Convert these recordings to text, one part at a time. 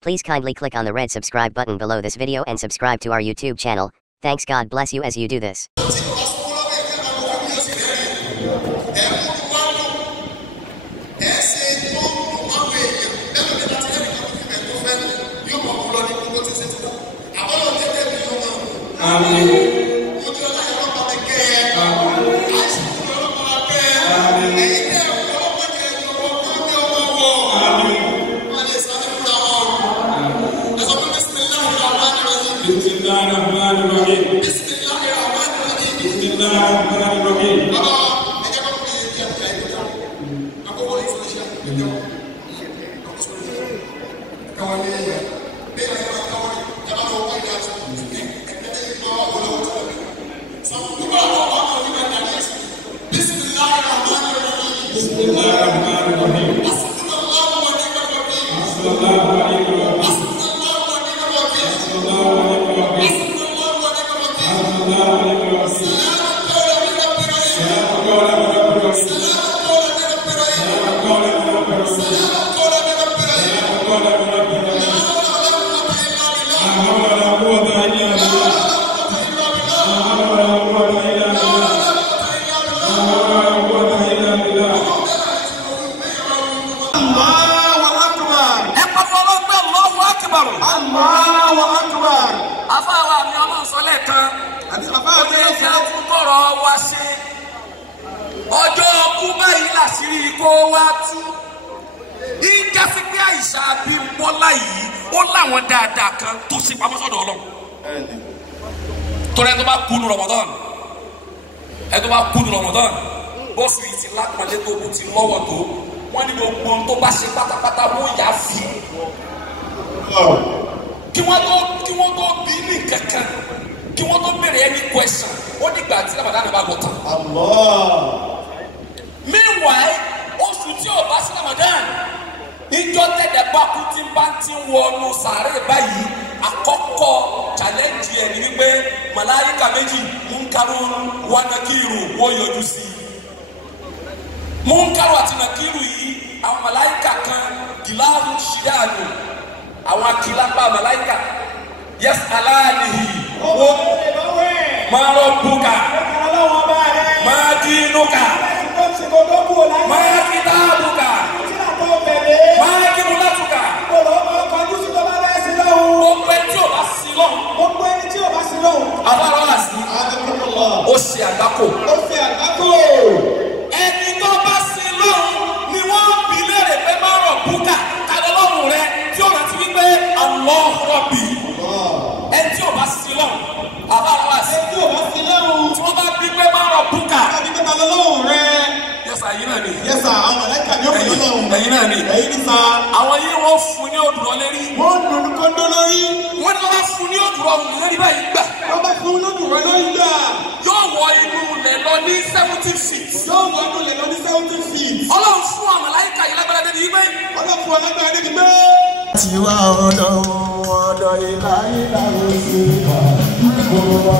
Please kindly click on the red subscribe button below this video and subscribe to our YouTube channel. Thanks, God bless you as you do this. Ọjọ́ ọkú báyìí láṣìírí kó wá tú. Ìjà sí pé Àìṣà bí Bọ́lá yìí ó láwọn dáadáa kan tó ṣe pamọ́ sọ́dọ̀ Ọlọ́run. Torí ẹ tó bá kú ní Ramadan, bọ́sù yìí ti lápàlẹ́ tó kù ti lọ́wọ́ tó, wọ́n ní gbogbo ohun tó bá ṣe pátápátá wọ́n yà á fi. Kí wọ́n tó bí ní kankan, kí wọ́n tó bèrè any question, ó nígbà tí Ramadan bá lọ tán. Meanwhile, oṣù tí ò bá sí Ramadan, ìjọ tẹ̀dẹ̀ bá kú tí bá ti ń wọnú sàárè báyìí, àkọ́kọ́ challenge ẹ̀ ní wípé màláyíkà méjì Múnkárù wa Nàkírù wọ́n yọjú sí i. Múnkárù àti Nàkírù yìí, àwọn màláyíkà kan gìláàrú ṣìdáàdù, àwọn akílápá màláyíkà yẹs aláàlìhì wọ́n máa rọ̀ bùkà máa dínúkà. Kitabuka Makibulatuka gbogbo ẹni tí ò bá sí lọ́hùn àbára wà sí ó ṣe àgbákò. Ẹni tó bá sí lọ́hùn ni wọ́n bí léèrè pé má rọ̀ búkà kálọ́ lọ́hùn rẹ tí ó rántí wípé Allah Rabbi. Ẹni tí ò bá sí lọ́hùn àbára wà sí tí wọ́n bá bí pé má rọ̀ búkà kálọ́ lọ́hùn rẹ. Ẹ̀yin náà ni. Yẹ́sà, àwọn mọ̀lẹ́kà ní òkè lọ́wọ́. Ẹ̀yin náà ni. Ẹ̀yin ní sa. Àwọn yìí wọ́n fún ní òdùrọ̀ lérí. Wọ́n dùn kóńdó lórí. Wọ́n ní wọ́n bá fún ní òdùrọ̀ lérí báyìí gbà. Wọ́n bá fún ní òdùrọ̀ lórí gbà. Yóò wọ inú lẹ̀ lọ ní 70 feet. Yóò wọ inú lẹ̀ lọ ní 70 feet. Ọlọ́run fún àwọn màláíkà yìí lágbára débi wípé. Ọlọ́run fún alágbára débi wípé. Tiwa ọ̀dọ̀ ìlà oṣù wa.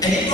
And